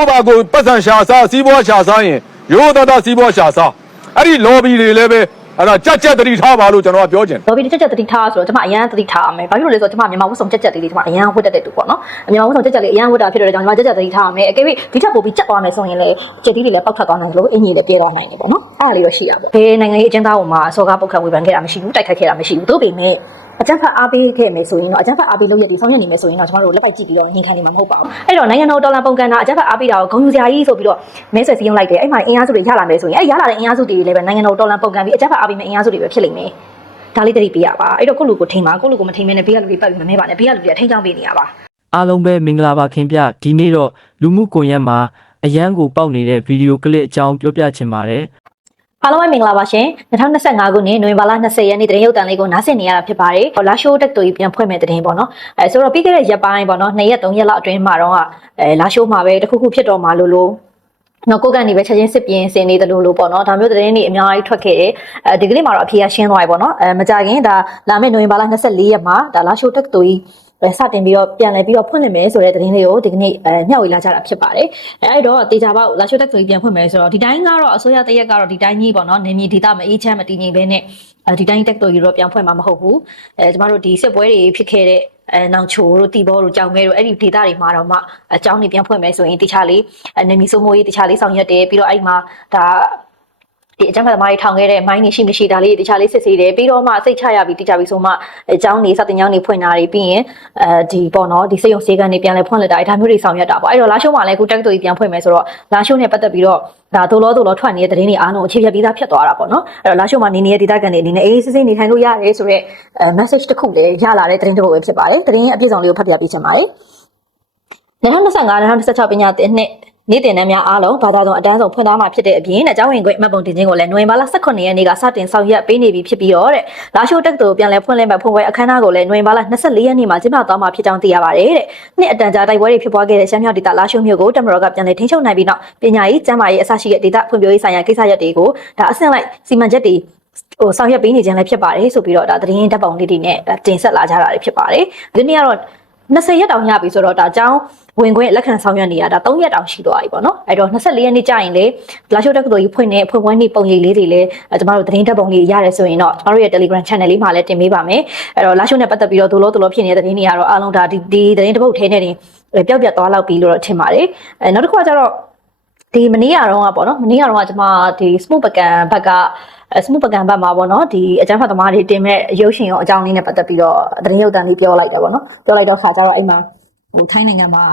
ဟိုဘာကိုပတ်စံရှာစားစီးပွားရှာစားရင်ရိုးသားသားစီးပွားရှာစားအဲ့ဒီ lobby တွေလည်းပဲအဲ့ဒါကြက်ကြက်တတိထားပါလို့ကျွန်တော်ကပြောချင်တယ်လော်ဘီတစ်ချက်ချက်တတိထားဆိုတော့ကျွန်မအရန်တတိထားရမယ်။ဘာဖြစ်လို့လဲဆိုတော့ကျွန်မမြန်မာဝတ်စုံချက်ချက်လေးတွေကျွန်မအရန်ဝတ်တတ်တဲ့သူပေါ့နော်။မြန်မာဝတ်စုံချက်ချက်လေးအရန်ဝတ်တာဖြစ်တဲ့ကြောင့်ကျွန်မချက်ချက်တတိထားရမယ်။အကယ်၍ဒီထက်ပိုပြီးချက်သွားမယ်ဆိုရင်လည်းချက်တီးတွေလည်းပောက်ထွက်သွားနိုင်တယ်လို့အင်ကြီးလည်းပြဲသွားနိုင်တယ်ပေါ့နော်။အဲ့ဒါလေးတော့ရှိရပါဘူး။ဘယ်နိုင်ငံရေးအကျဉ်းသားပေါ်မှာစောကားပုတ်ခတ်ဝေဖန်ခဲ့တာမရှိဘူးတိုက်ခိုက်ခဲ့တာမရှိဘူး။သို့ပေမဲ့ အကြမ်းဖက်အားပေးခဲ့မယ်ဆိုရင်တော့အကြမ်းဖက်အားပေးလုပ်ရည်ဒီဆောင်ရွက်နေမယ်ဆိုရင်တော့ကျွန်တော်တို့လက်ပိုက်ကြည့်ပြီးတော့ရင်ခံနေမှာမဟုတ်ပါဘူး။အဲ့တော့နိုင်ငံတော်တော်လန်ပုံကန်တာအကြမ်းဖက်အားပေးတာကိုဂုံယူစရာကြီးဆိုပြီးတော့မဲဆွယ်စည်းရုံးလိုက်တယ်။အဲ့မှာအင်အားစုတွေရလာမယ်ဆိုရင်အဲ့ရလာတဲ့အင်အားစုတွေလည်းပဲနိုင်ငံတော်တော်လန်ပုံကန်ပြီးအကြမ်းဖက်အားပေးမယ့်အင်အားစုတွေပဲဖြစ်လိမ့်မယ်။ဒါလေးတတိပေးရပါအဲ့တော့ကိုယ့်လူကိုထိန်ပါကိုယ့်လူကိုမထိန်မဲနဲ့ဘေးကလူတွေပတ်ပြီးမမဲပါနဲ့ဘေးကလူတွေကထိန်ချောင်းပေးနေရပါအားလုံးပဲမင်္ဂလာပါခင်ဗျဒီနေ့တော့လူမှုကွန်ရက်မှာအရန်ကိုပေါက်နေတဲ့ဗီဒီယိုကလစ်အကြောင်းပြောပြချင်ပါတယ် အားလုံးပဲမင်္ဂလာပါရှင်2025ခုနှစ်နိုဝင်ဘာလ20ရက်နေ့တရင်ရုပ်တန်လေးကိုနားဆင်နေရတာဖြစ်ပါတယ်ဟောလာရှိုးတက်တူကြီးပြန်ဖွင့်မဲ့တရင်ပေါ့နော်အဲဆိုတော့ပြီးခဲ့တဲ့ရက်ပိုင်းပေါ့နော်2ရက်3ရက်လောက်အတွင်းမှာတော့အဲလာရှိုးမှာပဲတခုခုဖြစ်တော့မှာလို့လို့နော်ကိုကနေပဲချက်ချင်းစစ်ပြင်းစင်နေတယ်လို့လို့ပေါ့နော်ဒါမျိုးသတင်းတွေအများကြီးထွက်ခဲ့တယ်အဲဒီကနေ့မှာတော့အဖြေကရှင်းသွားပြီပေါ့နော်အဲမကြခင်ဒါလာမယ့်နိုဝင်ဘာလ24ရက်မှာဒါလာရှိုးတက်တူကြီးပဲ စတင်ပြီးတော့ပြန်လဲပြီးတော့ဖွင့်နေမယ်ဆိုတဲ့သတင်းလေးကိုဒီကနေ့အဲမျှဝေလာကြတာဖြစ်ပါတယ်အဲအဲ့တော့တေချာပေါက်လာရှိုးတက်တူကြီးပြန်ဖွင့်မယ်ဆိုတော့ဒီတိုင်းကတော့အစိုးရတရက်ကတော့ဒီတိုင်းကြီးပေါ့နော်နေမြေဒေသမအေးချမ်းမတည်ငြိမ်ဘဲနဲ့အဲဒီတိုင်းတက်တူကြီးတော့ပြန်ဖွင့်မှာမဟုတ်ဘူးအဲကျမတို့ဒီစစ်ပွဲတွေဖြစ်ခဲ့တဲ့အဲနောင်ချိုတို့တီဘောတို့ကြောင်မဲတို့အဲ့ဒီဒေတာတွေမှာတော့မှအကြောင်းတွေပြန်ဖွင့်မယ်ဆိုရင်တခြားလေးအနေမီစိုးမိုးရေးတခြားလေးဆောင်ရွက်တယ်ပြီးတော့အဲ့ဒီမှာဒါ ဒီအကြမ်းဖက်သမားတွေထောင်ခဲ့တဲ့မိုင်းတွေရှိမရှိဒါလေးတခြားလေးစစ်ဆေးတယ်ပြီးတော့မှစိတ်ချရပြီးတခြားပြီးဆိုမှအကြောင်းတွေစတင်ကြောင်းတွေဖွင့်တာတွေပြီးရင်အဲဒီပေါ့နော်ဒီစိတ်ရုံစေးကန်တွေပြန်လဲဖွင့်လက်တာဒါမျိုးတွေဆောင်ရွက်တာပေါ့အဲ့တော့လာရှုံးမှာလည်းခုတက်တူကြီးပြန်ဖွင့်မယ်ဆိုတော့လာရှုံးနဲ့ပတ်သက်ပြီးတော့ဒါဒိုလောဒိုလောထွက်နေတဲ့သတင်းတွေအားလုံးအခြေပြပြီးသားဖြစ်သွားတာပေါ့နော်အဲ့တော့လာရှုံးမှာနေနေတဲ့ဒေတာကန်တွေအနေနဲ့အေးစစ်စစ်နေထိုင်လို့ရတယ်ဆိုတော့အဲ message တစ်ခုလည်းရလာတဲ့သတင်းတစ်ပုဒ်ပဲဖြစ်ပါတယ်သတင်းရဲ့အပြည့်အစုံလေးကိုဖတ်ပြပေးချင်ပါတယ်2025-2026ပညာသင်နှစ် နေ့တင်တန်းများအားလုံးဘာသာစုံအတန်းဆုံးဖွင့်သားမှာဖြစ်တဲ့အပြင်အကြောင်းဝင်ခွင့်အမှတ်ပုံတင်ခြင်းကိုလည်းနိုဝင်ဘာလ18ရက်နေ့ကစတင်ဆောင်ရွက်ပေးနေပြီဖြစ်ပြီးတော့တဲ့လာရှိုးတက်တူပြန်လည်ဖွင့်လှစ်မဲ့ဖွင့်ပွဲအခမ်းအနားကိုလည်းနိုဝင်ဘာလ24ရက်နေ့မှာကျင်းပသွားမှာဖြစ်ကြောင်းသိရပါတယ်တဲ့နှစ်အတန်ကြာတိုက်ပွဲတွေဖြစ်ပွားခဲ့တဲ့ရှမ်းမြောက်ဒေသလာရှိုးမြို့ကိုတမတော်ကပြန်လည်ထိန်းချုပ်နိုင်ပြီးနောက်ပညာရေးကျန်းမာရေးအစရှိတဲ့ဒေသဖွံ့ဖြိုးရေးဆိုင်ရာကိစ္စရပ်တွေကိုဒါအဆင့်လိုက်စီမံချက်တွေဟိုဆောင်ရွက်ပေးနေခြင်းလည်းဖြစ်ပါတယ်ဆိုပြီးတော့ဒါသတင်းဓာတ်ပုံလေးတွေနဲ့တင်ဆက်လာကြတာတွေဖြစ်ပါတယ်ဒီနေ့ကတော့ 20ရက်တောင်ရပြီဆိုတော့ဒါအကြောင်းဝင်ခွင့်လက်ခံဆောင်ရွက်နေရတာ3ရက်တောင်ရှိသွားပြီပေါ့နော်အဲ့တော့24ရက်နေ့ကြာရင်လေလာရှိုးတက္ကသိုလ်ကြီးဖွင့်နေဖွင့်ပွဲနေ့ပုံရိပ်လေးတွေလည်းကျမတို့သတင်းဓာတ်ပုံလေးရတယ်ဆိုရင်တော့ကျမတို့ရဲ့ Telegram Channel လေးမှာလည်းတင်ပေးပါမယ်အဲ့တော့လာရှိုးနဲ့ပတ်သက်ပြီးတော့ဒိုလိုဒိုလိုဖြစ်နေတဲ့သတင်းတွေကတော့အားလုံးဒါဒီဒီသတင်းတစ်ပုဒ်ထဲနဲ့တင်ပျောက်ပြတ်သွားလောက်ပြီလို့တော့ထင်ပါတယ်အဲနောက်တစ်ခုကကျတော့ဒီမနေ့ကတော့ကပေါ့နော်မနေ့ကတော့ကကျမဒီ smoke ပကံဘက်က စမှုပကံဘတ်မှာပေါ့နော်ဒီအကြမ်းဖက်သမားတွေတင်မဲ့ရုပ်ရှင်ရောအကြောင်းလေးနဲ့ပတ်သက်ပြီးတော့သတင်းရုပ်တန်လေးပြောလိုက်တယ်ပေါ့နော်ပြောလိုက်တော့ခါကျတော့အိမ်မှာဟိုထိုင်းနိုင်ငံမှာ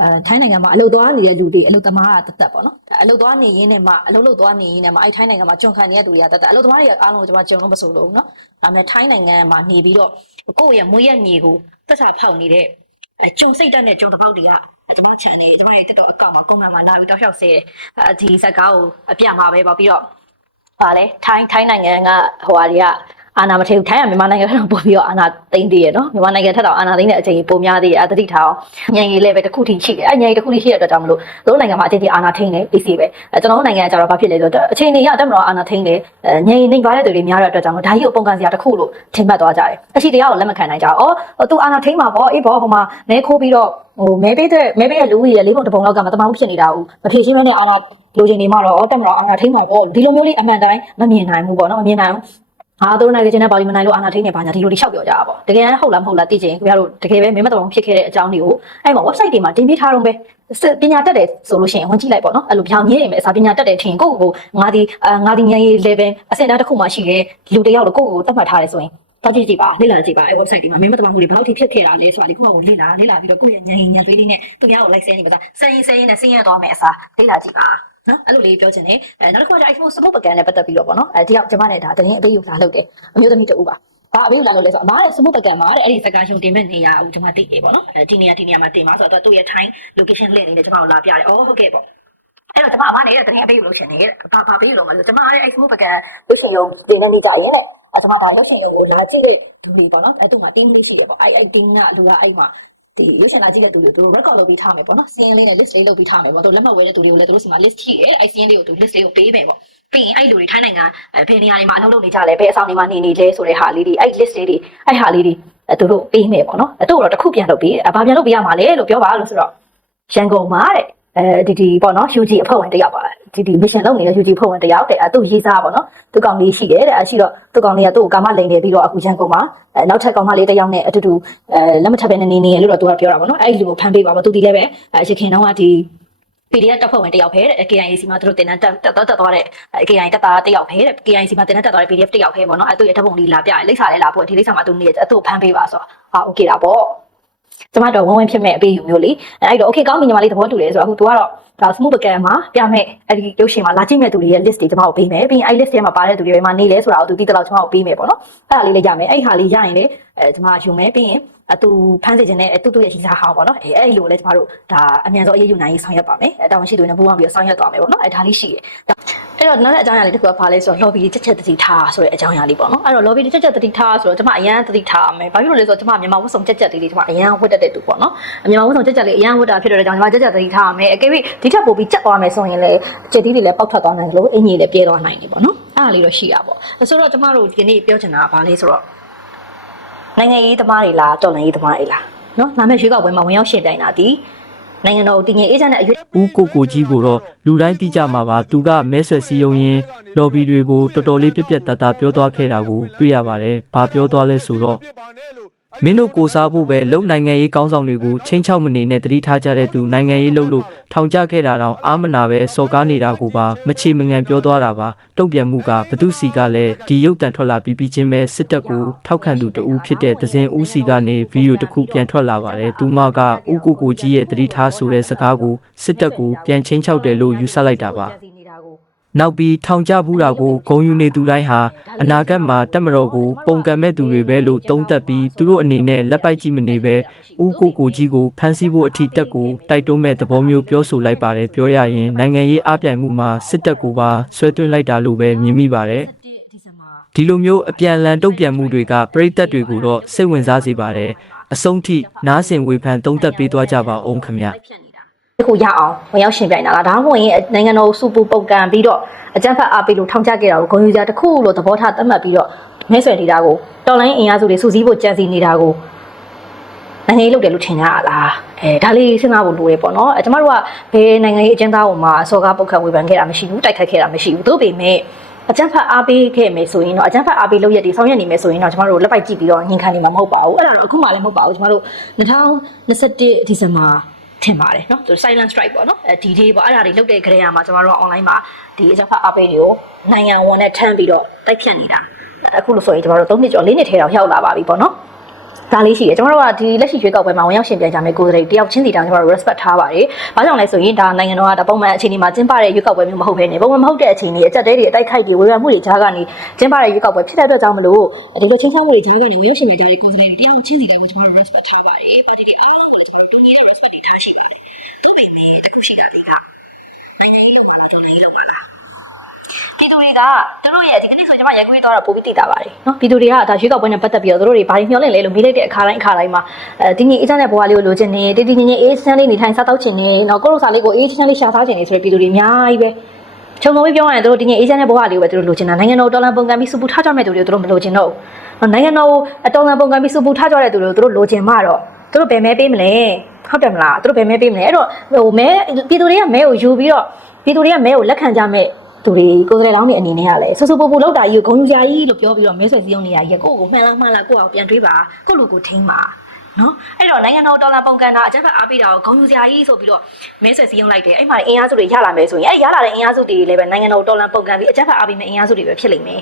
အဲထိုင်းနိုင်ငံမှာအလုပ်သွားနေတဲ့လူတွေအလုပ်သမားကတသက်ပေါ့နော်အလုပ်သွားနေရင်းနဲ့မှအလုပ်လုပ်သွားနေရင်းနဲ့မှအဲ့ထိုင်းနိုင်ငံမှာကြုံခံနေတဲ့လူတွေကတသက်အလုပ်သမားတွေကအားလုံးကျွန်မကြုံလို့မဆိုလို့ဘူးနော်ဒါပေမဲ့ထိုင်းနိုင်ငံမှာနေပြီးတော့ကိုယ့်ရဲ့မွေးရမြေကိုသက်သာဖောက်နေတဲ့အဲကြုံစိတ်တက်တဲ့ကြုံတစ်ပေါက်တွေကကျွန်မ channel ကျွန်မရဲ့ TikTok account မှာ comment မှာလာပြီးတောက်လျှောက်ဆဲတယ်အဲဒီဇက်ကားကိုအပြမှာပဲပေါ့ပြီးတော့ ပါလေထိုင်းထိုင်းနိုင်ငံကဟိုဟာတွေကအာနာမထေဘူးထိုင်းကမြန်မာနိုင်ငံထက်တော့ပို့ပြီးတော့အာနာသိမ့်သေးရနော်မြန်မာနိုင်ငံထက်တော့အာနာသိမ့်တဲ့အချိန်ကြီးပိုများသေးတယ်အသတိထားအောင်ညံရီလည်းပဲတစ်ခုထိရှိတယ်အဲညံရီတစ်ခုထိရှိတဲ့အတွက်ကြောင့်မလို့တို့နိုင်ငံမှာအတင်းကြီးအာနာထိန်တယ် PC ပဲအဲကျွန်တော်တို့နိုင်ငံကကျတော့ဘာဖြစ်လဲဆိုတော့အချိန်ကြီးရတက်မလို့အာနာထိန်တယ်အဲညံရီနှိမ်ပါတဲ့သူတွေများတဲ့အတွက်ကြောင့်ဒါကြီးကိုပုံကန်စရာတစ်ခုလို့ထင်မှတ်သွားကြတယ်အရှိတရားကိုလက်မခံနိုင်ကြဘူးအော်သူအာနာထိန်မှာပေါ့အေးပေါ့ဟိုမှာမဲခိုးပြီးတော့ဟိုမဲပေးတဲ့မဲပေးတဲ့လူကြီးရဲ့လေးပုံတစ်ပုံလောက်ကမတမဘူးဖြစ်နေတာဘူးမဖြေရှင်းမဲနဲ့အာနာ လိုချင်နေမှတော့တက်မလို့အာနာထိန်မှာပေါ့ဒီလိုမျိုးလေးအမှန်တိုင်းမမြင်နိုင်ဘူးပေါ့နော်မမြင်နိုင်ဘူးဟာသူတို့နိုင်ကျင်တဲ့ပါလီမန်နိုင်လို့အာနာထိန်နေပါညာဒီလိုတွေလျှောက်ပြောကြတာပေါ့တကယ်ဟုတ်လားမဟုတ်လားသိချင်ခင်ဗျားတို့တကယ်ပဲမင်းမတော်ဖြစ်ခဲ့တဲ့အကြောင်းတွေကိုအဲ့မှာ website တွေမှာတင်ပြထားတော့ပဲပညာတက်တယ်ဆိုလို့ရှိရင်ဝင်ကြည့်လိုက်ပေါ့နော်အဲ့လိုပြောင်းမြင်နေမယ်အစားပညာတက်တယ်ထင်ကိုယ့်ကိုငါဒီငါဒီဉာဏ်ရည် level အဆင့်အတန်းတစ်ခုမှရှိတဲ့လူတစ်ယောက်လို့ကိုယ့်ကိုသတ်မှတ်ထားတယ်ဆိုရင်တော့ကြည့်ကြည့်ပါလေ့လာကြည့်ပါအဲ့ website ဒီမှာမင်းမတော်မှုတွေဘယ်လောက်ထိဖြစ်ခဲ့တာလဲဆိုတာလေကိုယ့်ကိုလေ့လာလေ့လာပြီးတော့ကိုယ့်ရဲ့ဉာဏ်ရည်ဉာဏ်သွေးလေးနဲ့သူများကို like ဆဲနေပါစားဆင်းရင်ဆင်းရင်နဲ့ဆင်းရဲသွားမယ်အစားလေ့လာကြည့်ပါ နော်အဲ့လိုလေးပြောချင်တယ်အဲနောက်တစ်ခုက iPhone support ပကံနဲ့ပတ်သက်ပြီးတော့ပေါ့နော်အဲတယောက်ကျွန်မနဲ့ဒါတရင်အပေးယူလာလုပ်တယ်အမျိုးသမီးတူပါဘာအပေးယူလာလို့လဲဆိုတော့အမားရဲ့စမှုပကံမှာတဲ့အဲ့ဒီစကားရှုံတင်မဲ့နေရဦးကျွန်မသိတယ်ပေါ့နော်အဲဒီနေရာဒီနေရာမှာတင်ပါဆိုတော့သူ့ရဲ့ time location link လေးနဲ့ကျွန်မကိုလာပြတယ်အော်ဟုတ်ကဲ့ပေါ့အဲ့တော့ကျွန်မအမနေတဲ့တရင်အပေးယူလို့ရှင်နေတဲ့ဘာဘာပေးယူလို့မလို့ကျွန်မရဲ့အဲ့စမှုပကံရုပ်ရှင်ရုံတင်နေနေကြရင်တဲ့အဲကျွန်မဒါရုပ်ရှင်ရုံကိုလာကြည့်တဲ့လူတွေပေါ့နော်အဲ့သူက team လေးရှိတယ်ပေါ့အဲ့အဲ့ team ကလူကအဲ့မှာ ဒီရုပ်ရှင်လာကြည့်တဲ့သူတွေသူတို့ record လုပ်ပြီးထားမယ်ပေါ့နော်စီးရင်လေးနဲ့ list လေးလုပ်ပြီးထားမယ်ပေါ့သူလက်မှတ်ဝဲတဲ့သူတွေကိုလည်းသူတို့စီမှာ list ရှိတယ်အဲ့စီးရင်လေးကိုသူ list လေးကိုပေးမယ်ပေါ့ပြီးရင်အဲ့လူတွေထိုင်းနိုင်ငံဘယ်နေရာတွေမှာအလုပ်လုပ်နေကြလဲဘယ်အဆောင်တွေမှာနေနေလဲဆိုတဲ့ဟာလေးတွေအဲ့ list လေးတွေအဲ့ဟာလေးတွေသူတို့ပေးမယ်ပေါ့နော်အဲ့တို့တော့တစ်ခုပြန်လုပ်ပေးအဘာပြန်လုပ်ပေးရမှာလဲလို့ပြောပါလို့ဆိုတော့ရန်ကုန်မှာတဲ့ အဲဒီဒီပေါ့နော် UG အဖွဲ့ဝင်တယောက်ပါဒီဒီ mission လုပ်နေတဲ့ UG အဖွဲ့ဝင်တယောက်တဲ့အဲသူ့ရေးစားပေါ့နော်သူကောင်လေးရှိတယ်တဲ့အဲရှိတော့သူကောင်လေးကသူ့ကိုကာမလိန်နေပြီးတော့အခုရန်ကုန်မှာအဲနောက်ထပ်ကောင်မလေးတယောက်နဲ့အတူတူအဲလက်မထပ်ပဲနေနေလို့တော့သူကပြောတာပေါ့နော်အဲ့ဒီလူကိုဖမ်းပေးပါပေါ့သူဒီလည်းပဲအရခင်တော့ကဒီ PDF တက်ဖွဲ့ဝင်တယောက်ပဲတဲ့ KIC မှာသူတို့တင်တန်းတက်တက်တက်သွားတဲ့ KIC တက်တာတယောက်ပဲတဲ့ KIC မှာတင်တန်းတက်သွားတဲ့ PDF တယောက်ပဲပေါ့နော်အဲသူ့ရဲ့ဓာတ်ပုံလေးလာပြလိမ့်စာလေးလာပို့ဒီလိမ့်စာမှာသူနေအတူဖမ်းပေးပါဆိုတော့ဟာ okay တာပေါ့ ကျမတော့ဝင်းဝင်းဖြစ်မဲ့အပေးယူမျိုးလေအဲ့တော့ okay ကောင်းပြီညီမလေးသဘောတူတယ်ဆိုတော့အခု तू ကတော့ဒါ smooth ပကံမှာပြမဲ့အဲ့ဒီရုပ်ရှင်မှာလာကြည့်မဲ့သူတွေရဲ့ list တွေကျမကိုပေးမယ်ပြီးရင်အဲ့ list ထဲမှာပါတဲ့သူတွေပဲမှာနေလဲဆိုတာကို तू သိတဲ့လောက်ကျမကိုပေးမယ်ပေါ့နော်အဲ့ဒါလေးလည်းရမယ်အဲ့ဟာလေးရရင်လေအဲကျမယူမယ်ပြီးရင်အတူဖမ်းစီခြင်းနဲ့အတူတူရဲ့ရှိစားဟောင်းပေါ့နော်အဲအဲ့ဒီလိုလည်းကျမတို့ဒါအမြန်ဆုံးအရေးယူနိုင်ရေးဆောင်ရွက်ပါမယ်အဲတောင်းရှိသူတွေနဲ့ပူးပေါင်းပြီးတော့ဆောင်ရွက်သွားမယ်ပေါ့နော်အဲဒါလေးရှိတယ် အဲ့တော့နောက်တဲ့အကြောင်းအရာလေးတစ်ခုကဘာလဲဆိုတော့ lobby ချက်ချက်တတိထားဆိုတဲ့အကြောင်းအရာလေးပေါ့နော်အဲ့တော့ lobby ချက်ချက်တတိထားဆိုတော့ကျမအရန်တတိထားရမယ်ဘာဖြစ်လို့လဲဆိုတော့ကျမမြန်မာဝတ်စုံချက်ချက်လေးတွေကျမအရန်ဝတ်တတ်တဲ့သူပေါ့နော်မြန်မာဝတ်စုံချက်ချက်လေးအရန်ဝတ်တာဖြစ်တဲ့ကြောင့်ကျမချက်ချက်တတိထားရမယ်အကယ်၍ဒီထက်ပိုပြီးချက်သွားမယ်ဆိုရင်လည်းချက်တီးတွေလည်းပောက်ထွက်သွားနိုင်တယ်လို့အင်ကြီးလည်းပြဲသွားနိုင်တယ်ပေါ့နော်အဲ့ဒါလေးတော့ရှိတာပေါ့ဆိုတော့ကျမတို့ဒီနေ့ပြောချင်တာကဘာလဲဆိုတော့နိုင်ငံရေးသမားတွေလားတော်လှန်ရေးသမားတွေလားနော်လာမယ့်ရွေးကောက်ပွဲမှာဝင်ရောက်ရှင်တိုင်တာဒီ နိုင်ငံတော်တည်ငြိမ်အေးချမ်းတဲ့အရွေးဦးကိုကိုကြီးကိုတော့လူတိုင်းသိကြမှာပါသူကမဲဆွယ်စည်းရုံးရင်းလော်ဘီတွေကိုတော်တော်လေးပြက်ပြက်တတ်တာပြောသွားခဲ့တာကိုတွေ့ရပါတယ်။ဘာပြောသွားလဲဆိုတော့ မင်းတို့ကိုစားဖို့ပဲလုံနိုင်ငံရေးကောင်းဆောင်တွေကိုချင်းချောက်မနေနဲ့တတိထားကြတဲ့သူနိုင်ငံရေးလုပ်လို့ထောင်ကျခဲ့တာတော့အာမနာပဲစော်ကားနေတာကိုပါမချေမငံပြောသွားတာပါတုံ့ပြန်မှုကဘသူစီကလည်းဒီရုပ်တံထွက်လာပြီးပြီးချင်းပဲစစ်တပ်ကိုထောက်ခံသူတဦးဖြစ်တဲ့ဒဇင်ဦးစီကနေဗီဒီယိုတစ်ခုပြန်ထွက်လာပါတယ်သူမကဦးကိုကိုကြီးရဲ့တတိထားဆိုတဲ့စကားကိုစစ်တပ်ကိုပြန်ချင်းချောက်တယ်လို့ယူဆလိုက်တာပါကြံစီ နေတာကိုနောက်ပြီးထောင်ကျဘူးတာကိုဂုံယူနေသူတိုင်းဟာအနာဂတ်မှာတက်မတော်ကိုပုံကံမဲ့သူတွေပဲလို့သုံးသပ်ပြီးသူတို့အနေနဲ့လက်ပိုက်ကြည့်မနေပဲဦးကိုကိုကြီးကိုဖမ်းဆီးဖို့အထိတက်ကိုတိုက်တွန်းမဲ့သဘောမျိုးပြောဆိုလိုက်ပါတယ်ပြောရရင်နိုင်ငံရေးအပြိုင်မှုမှာစစ်တပ်ကိုပါဆွဲသွင်းလိုက်တာလို့ပဲမြင်မိပါတယ်ဒီဇင်ဘာဒီလိုမျိုးအပြန်အလှန်တုံ့ပြန်မှုတွေကပြည်သက်တွေကိုတော့စိတ်ဝင်စားစေပါတယ်အဆုံးထိနားဆင်ဝေဖန်သုံးသပ်ပေးသွားကြပါအောင်ခင်ဗျာလိုက်ဖြ တ်နေတာဒီခုရအောင်ဝင်ရောက်ရှင်ပြိုင်တာလားဒါမှမဟုတ်ရင်နိုင်ငံတော်စူပူပုတ်ကန်ပြီးတော့အကြမ်းဖက်အားပေးလို့ထောင်ချခဲ့တာကိုဂုဏ်ယူကြတစ်ခုလို့သဘောထားသတ်မှတ်ပြီးတော့မဲဆွယ်နေတာကိုတော်လိုင်းအင်အားစုတွေစူးစီးဖို့ကြံစီနေတာကိုနိုင်ငံရေးလုပ်တယ်လို့ထင်ကြရလားအဲဒါလေးစဉ်းစားဖို့လိုတယ်ပေါ့နော်အဲကျမတို့ကဘယ်နိုင်ငံရေးအကျဉ်းသားပေါ်မှာအစောကားပုတ်ခတ်ဝေဖန်ခဲ့တာမရှိဘူးတိုက်ခတ်ခဲ့တာမရှိဘူးသို့ပေမဲ့အကြမ်းဖက်အားပေးခဲ့မယ်ဆိုရင်တော့အကြမ်းဖက်အားပေးလုပ်ရက်တွေဆောင်ရွက်နေမယ်ဆိုရင်တော့ကျမတို့လက်ပိုက်ကြည့်ပြီးတော့ညှင်ခံနေမှာမဟုတ်ပါဘူးအဲ့ဒါတော့အခုမှလည်းမဟုတ်ပါဘူးကျမတို့2021ဒီဇင်ဘာ ထင်ပါတယ်เนาะသူ silent strike ပေါ့เนาะအဲဒီ day ပေါ့အဲ့ဒါတွေလုပ်တဲ့ကြရမှာကျမတို့က online မှာဒီအကြမ်းဖက်အားပေးတွေကိုနိုင်ငံဝန်နဲ့ထမ်းပြီးတော့တိုက်ဖြတ်နေတာအခုလို့ဆိုရင်ကျမတို့3နှစ်ကျော်4နှစ်ထဲတော့ရောက်လာပါပြီပေါ့เนาะ ဒါလေးရှိတယ်ကျွန်တော်တို့ကဒီလက်ရှိရွေးကောက်ပွဲမှာဝင်ရောက်ရှင်ပြိုင်ကြမယ်ကိုယ်စားလှယ်တယောက်ချင်းစီတောင်ကျွန်တော်တို့ respect ထားပါတယ်။ဘာကြောင့်လဲဆိုရင်ဒါနိုင်ငံတော်ကဒါပုံမှန်အခြေအနေမှာကျင်းပတဲ့ရွေးကောက်ပွဲမျိုးမဟုတ်ဘဲနဲ့ပုံမှန်မဟုတ်တဲ့အခြေအနေအကြက်တဲတွေအတိုက်ခိုက်တွေဝေဖန်မှုတွေကြားကနေကျင်းပတဲ့ရွေးကောက်ပွဲဖြစ်တဲ့အတွက်ကြောင့်မလို့ဒီလိုချင်းချောင်းမှုတွေကြားကနေဝင်ရောက်ရှင်ပြိုင်ကြတဲ့ကိုယ်စားလှယ်တယောက်ချင်းစီတိုင်းကိုကျွန်တော်တို့ respect ထားပါတယ်။ပါတီတွေအားလုံးကိုကျွန်တော် သူတွေကသူတို့ရဲ့ဒီကနေ့ဆိုကျွန်မရိုက်ခွေးသွားတော့ပိုပြီးသိတာပါတယ်နော်ပြည်သူတွေကဒါရွေးကောက်ပွဲနဲ့ပတ်သက်ပြီးတော့သူတို့တွေဘာတွေမျှော်လင့်လဲလို့မေးလိုက်တဲ့အခါတိုင်းအခါတိုင်းမှာအဲဒီနေ့အေးချမ်းတဲ့ဘဝလေးကိုလိုချင်နေတည်တည်ငြိမ်ငြိမ်အေးချမ်းလေးနေထိုင်စားတောက်ချင်နေနော်ကိုယ့်လိုစားလေးကိုအေးချမ်းလေးရှာစားချင်နေဆိုတဲ့ပြည်သူတွေအများကြီးပဲခြုံငုံပြီးပြောရရင်သူတို့ဒီနေ့အေးချမ်းတဲ့ဘဝလေးကိုပဲသူတို့လိုချင်တာနိုင်ငံတော်တော်လန်ပုံကံပြီးစူပူထားကြမဲ့သူတွေကိုသူတို့မလိုချင်တော့ဘူးနိုင်ငံတော်အတော်လန်ပုံကံပြီးစူပူထားကြတဲ့သူတွေကိုသူတို့လိုချင်မှတော့သူတို့ဘယ်မဲပေးမလဲဟုတ်တယ်မလားသူတို့ဘယ်မဲပေးမလဲအဲ့တော့ဟိုမဲပြည်သူတွေကမဲကိုယူပြီးတော့ပြည်သူတွေကမဲကိုလက်ခံကြမဲ့ သူတွေကိုယ်စားလှယ်လောင်းတွေအနေနဲ့ကလည်းဆူဆူပူပူလောက်တာကြီးကိုဂုံယူကြကြီးလို့ပြောပြီးတော့မဲဆွယ်စည်းရုံးနေရကြီးကိုယ့်ကိုမှန်လားမှန်လားကိုယ့်အောင်ပြန်တွေးပါကိုယ့်လူကိုထိန်းပါနော်အဲ့တော့နိုင်ငံတော်ဒေါ်လာပုံကန်တာအကြမ်းဖက်အားပေးတာကိုဂုံယူကြကြီးဆိုပြီးတော့မဲဆွယ်စည်းရုံးလိုက်တယ်အဲ့မှာအင်အားစုတွေရလာမယ်ဆိုရင်အဲ့ရလာတဲ့အင်အားစုတွေလည်းပဲနိုင်ငံတော်ဒေါ်လာပုံကန်ပြီးအကြမ်းဖက်အားပေးမယ့်အင်အားစုတွေပဲဖြစ်လိမ့်မယ်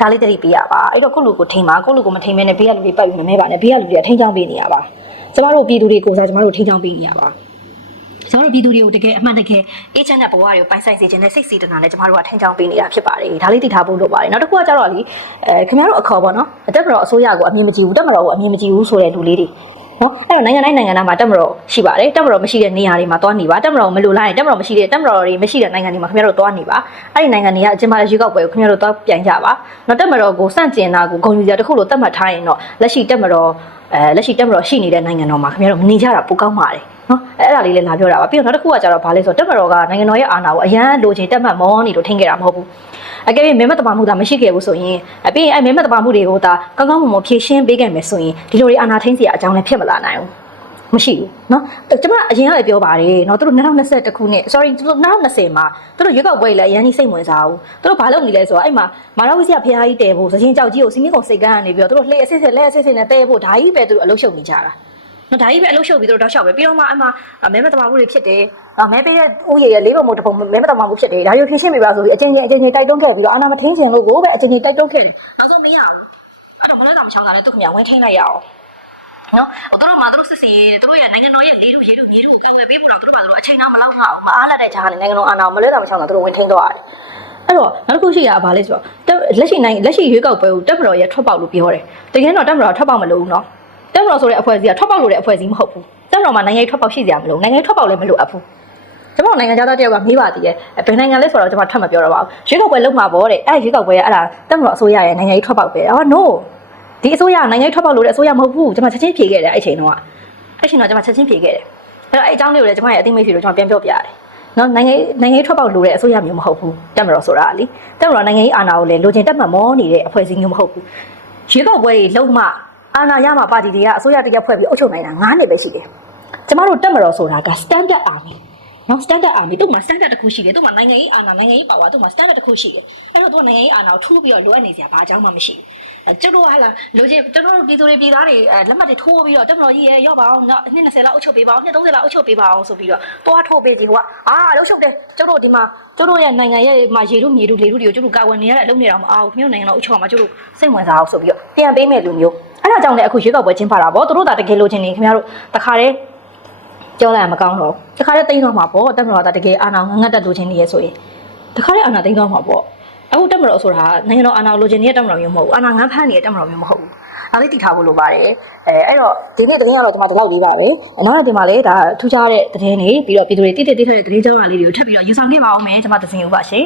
ဒါလေးတတိပေးရပါအဲ့တော့ကိုယ့်လူကိုထိန်းပါကိုယ့်လူကိုမထိန်းမဲနဲ့ဘေးကလူတွေပတ်ပြီးမမဲပါနဲ့ဘေးကလူတွေကထိန်းချောင်းပေးနေရပါကျမတို့ပြည်သူတွေကိုစားကျမတို့ထိန်းချောင်းပေးနေရပါ ကျွန်တော်တို့ပြည်သူတွေကိုတကယ်အမှန်တကယ်အေးချမ်းတဲ့ဘဝတွေကိုပိုင်ဆိုင်စေခြင်းနဲ့စိတ်စီတနာနဲ့ကျမတို့ကထိန်းချောင်းပေးနေတာဖြစ်ပါတယ်ဒါလေးသိထားဖို့လိုပါတယ်နောက်တစ်ခုကကျတော့လေအဲခင်ဗျားတို့အခေါ်ပေါ့နော်တက်မတော်အစိုးရကိုအမြင်မကြည့်ဘူးတက်မတော်ကိုအမြင်မကြည့်ဘူးဆိုတဲ့လူလေးတွေဟောအဲ့တော့နိုင်ငံတိုင်းနိုင်ငံသားမှာတက်မတော်ရှိပါတယ်တက်မတော်မရှိတဲ့နေရာတွေမှာတွားနေပါတက်မတော်မလိုလားရင်တက်မတော်မရှိတဲ့တက်မတော်တွေမရှိတဲ့နိုင်ငံတွေမှာခင်ဗျားတို့တွားနေပါအဲ့ဒီနိုင်ငံတွေကအကျဉ်းပါတဲ့ရွေးကောက်ပွဲကိုခင်ဗျားတို့တွားပြိုင်ကြပါနောက်တက်မတော်ကိုစန့်ကျင်တာကိုဂုဏ်ယူကြတစ်ခုလို့သတ်မှတ်ထားရင်တော့လက်ရှိတက်မတော်အဲလက်ရှိတက်မတော်ရှိနေတဲ့နိုင်ငံတော်မှာခင်ဗျားတို့မနေကြတာပိုကောင်းပါတယ် နော်အဲ့အဲ့ဒါလေးလည်းလာပြောတာပါပြီးတော့နောက်တစ်ခုကကြတော့ဗာလဲဆိုတော့တက်မတော်ကနိုင်ငံတော်ရဲ့အာဏာကိုအရန်လိုချင်တက်မှတ်မောနေလို့ထင်ခဲ့တာမဟုတ်ဘူးအကယ်၍မဲမတပါမှုသာမရှိခဲ့ဘူးဆိုရင်အပြီးရင်အဲ့မဲမတပါမှုတွေကိုဒါကောင်းကောင်းမွန်မွန်ဖြည့်ရှင်းပေးခဲ့မယ်ဆိုရင်ဒီလိုတွေအာဏာထိန်းစရာအကြောင်းလည်းဖြစ်မလာနိုင်ဘူး မရှိဘူးเนาะကျွန်မအရင်ကလည်းပြောပါတယ်เนาะသူတို့2021ခုနှစ် sorry သူတို့2020မှာသူတို့ရွေးကောက်ပွဲလည်းအရင်ကြီးစိတ်ဝင်စားဘူးသူတို့ဘာလုပ်နေလဲဆိုတော့အဲ့မှာမာရဝိစရဖျားကြီးတဲဖို့သချင်းကြောက်ကြီးကိုစီမင်းကုန်စိတ်ကန်းကနေပြီးတော့သူတို့လှည့်အစစ်စစ်လက်အစစ်စစ်နဲ့တဲဖို့ဒါကြီးပဲသူတို့အလုပ်ရှုပ်နေကြတာ နော်ဒါကြီးပဲအလုပ်ရှုပ်ပြီးသူတို့တောက်လျှောက်ပဲပြီးတော့မှအမှမဲမတမာမှုတွေဖြစ်တယ်အမဲပေးတဲ့ဥယေရဲ့လေးပုံမတစ်ပုံမဲမတမာမှုဖြစ်တယ်ဒါရိုဖြည့်ရှင်းပြပါဆိုပြီးအချင်းချင်းအချင်းချင်းတိုက်တွန်းခဲ့ပြီးတော့အာနာမထင်းချင်လို့ကိုပဲအချင်းချင်းတိုက်တွန်းခဲ့တယ်နောက်ဆုံးမရဘူးအဲ့တော့မလို့တာမချောင်းတာလည်းသူ့ခင်ဗျာဝင်ထိန်းလိုက်ရအောင်နော်ဟိုတို့မှတို့စစ်စီတို့ရဲ့နိုင်ငံတော်ရဲ့လေးတို့ရေတို့မြေတို့ကိုကံွယ်ပေးဖို့တော့တို့ပါတို့အချိန်တော့မလောက်တော့မအားလက်တဲ့ဂျာကနေနိုင်ငံတော်အာဏာကိုမလွဲတာမချောင်းတာတို့ဝင်ထိန်းတော့ရတယ်အဲ့တော့နောက်တစ်ခုရှိတာကဘာလဲဆိုတော့တက်လက်ရှိနိုင်လက်ရှိရွေးကောက်ပွဲကိုတက်မတော်ရဲ့ထွက်ပေါက်လို့ပြောတယ်တကယ်တော့တက်မတော်ထွက်ပေါက်မလို့ဘူးနော် တက်မတော်ဆိုတဲ့အဖွဲ့အစည်းကထွက်ပေါက်လို့တဲ့အဖွဲ့အစည်းမဟုတ်ဘူးတက်မတော်မှာနိုင်ငံရေးထွက်ပေါက်ရှိစရာမလိုနိုင်ငံရေးထွက်ပေါက်လည်းမလိုအပ်ဘူးကျွန်တော်နိုင်ငံသားတယောက်ကမေးပါသေးတယ်ဘယ်နိုင်ငံလဲဆိုတော့ကျွန်မထပ်မပြောတော့ပါဘူးရွေးကောက်ပွဲလုံးမှာပေါ့တဲ့အဲ့ရွေးကောက်ပွဲကအဲ့ဒါတက်မတော်အစိုးရရဲ့နိုင်ငံရေးထွက်ပေါက်ပဲအော် no ဒီအစိုးရနိုင်ငံရေးထွက်ပေါက်လို့တဲ့အစိုးရမဟုတ်ဘူးကျွန်မချက်ချင်းဖြေခဲ့တယ်အဲ့ချိန်တုန်းကအဲ့ချိန်တော့ကျွန်မချက်ချင်းဖြေခဲ့တယ်အဲ့တော့အဲ့အကြောင်းလေးကိုလည်းကျွန်မရဲ့အသိမိတ်ဆွေတို့ကျွန်မပြန်ပြောပြရတယ်နော်နိုင်ငံရေးနိုင်ငံရေးထွက်ပေါက်လို့တဲ့အစိုးရမျိုးမဟုတ်ဘူးတက်မတော်ဆိုတာလေတက်မတော်နိုင်ငံရေးအာဏာကိုလည်းလိုချင်တက်မှတ်မောနေတဲ့အဖွဲ့အစည်းမျိုးမဟုတ်ဘူးရွေးကောက်ပွဲတွေလုံးမ အာဏာရမှာပါတီတွေကအစိုးရတစ်ရက်ဖွဲ့ပြီးအုပ်ချုပ်နိုင်တာ9နှစ်ပဲရှိတယ်ကျမတို့တက်မတော်ဆိုတာက standard army နော် standard army တို့မှာ standard တစ်ခုရှိတယ်တို့မှာနိုင်ငံရေးအာဏာနိုင်ငံရေးပါဝါတို့မှာ standard တစ်ခုရှိတယ်အဲ့တော့တို့နိုင်ငံရေးအာဏာကိုထူးပြီးတော့လိုအပ်နေစရာဘာအကြောင်းမှမရှိဘူးအဲကျတို့ကဟာလာလိုချင်ကျတို့ပြည်သူတွေပြည်သားတွေအဲလက်မှတ်တွေထိုးပြီးတော့တက်မတော်ကြီးရဲ့ရောက်ပါအောင်နော်နှစ်20လောက်အုပ်ချုပ်ပေးပါအောင်နှစ်30လောက်အုပ်ချုပ်ပေးပါအောင်ဆိုပြီးတော့တွားထိုးပေးစီဟိုကအာလှုပ်ရှုပ်တယ်ကျတို့ဒီမှာကျတို့ရဲ့နိုင်ငံရဲ့မှာရေတို့မြေတို့လေတို့တွေကိုကျတို့ကာဝယ်နေရတဲ့အလုပ်နေတော့မအောင်မြို့နိုင်ငံတော်အုပ်ချုပ်မှာကျတို့စိတ်ဝင်စားအောင်ဆိုပြီးတော့ပြန်ပေးမဲ့လူမျိုးအဲ့ဒါကြောင့်လည်းအခုရွေးကောက်ပွဲကျင်းပတာပေါ့သူတို့ဒါတကယ်လိုချင်နေခင်ဗျားတို့တခါတည်း ကြောလိုက်ရမကောင်းတော့တခါတည်းတိမ့်တော့မှာပေါ့တက်မတော်ကတကယ်အာဏာငငတ်တက်လိုချင်နေရဲဆိုရင်တခါတည်းအာဏာတိမ့်တော့မှာပေါ့အခုတက်မတော်ဆိုတာနိုင်ငံတော်အာဏာလိုချင်နေတဲ့တက်မတော်မျိုးမဟုတ်ဘူးအာဏာငန်းဖမ်းနေတဲ့တက်မတော်မျိုးမဟုတ်ဘူးဒါလေးတည်ထားဖို့လိုပါတယ်အဲအဲ့တော့ဒီနေ့တကယ်ကတော့ကျွန်မဒီလောက်လေးပါပဲနောက်တစ်ဒီမှာလေဒါထူးခြားတဲ့သတင်းတွေပြီးတော့ပြည်သူတွေတိတိတိထတဲ့သတင်းကြောင်းအရာလေးတွေကိုထပ်ပြီးတော့ယူဆောင်ခဲ့ပါအောင်မယ်ကျွန်မသစင်ဦးပါရှင်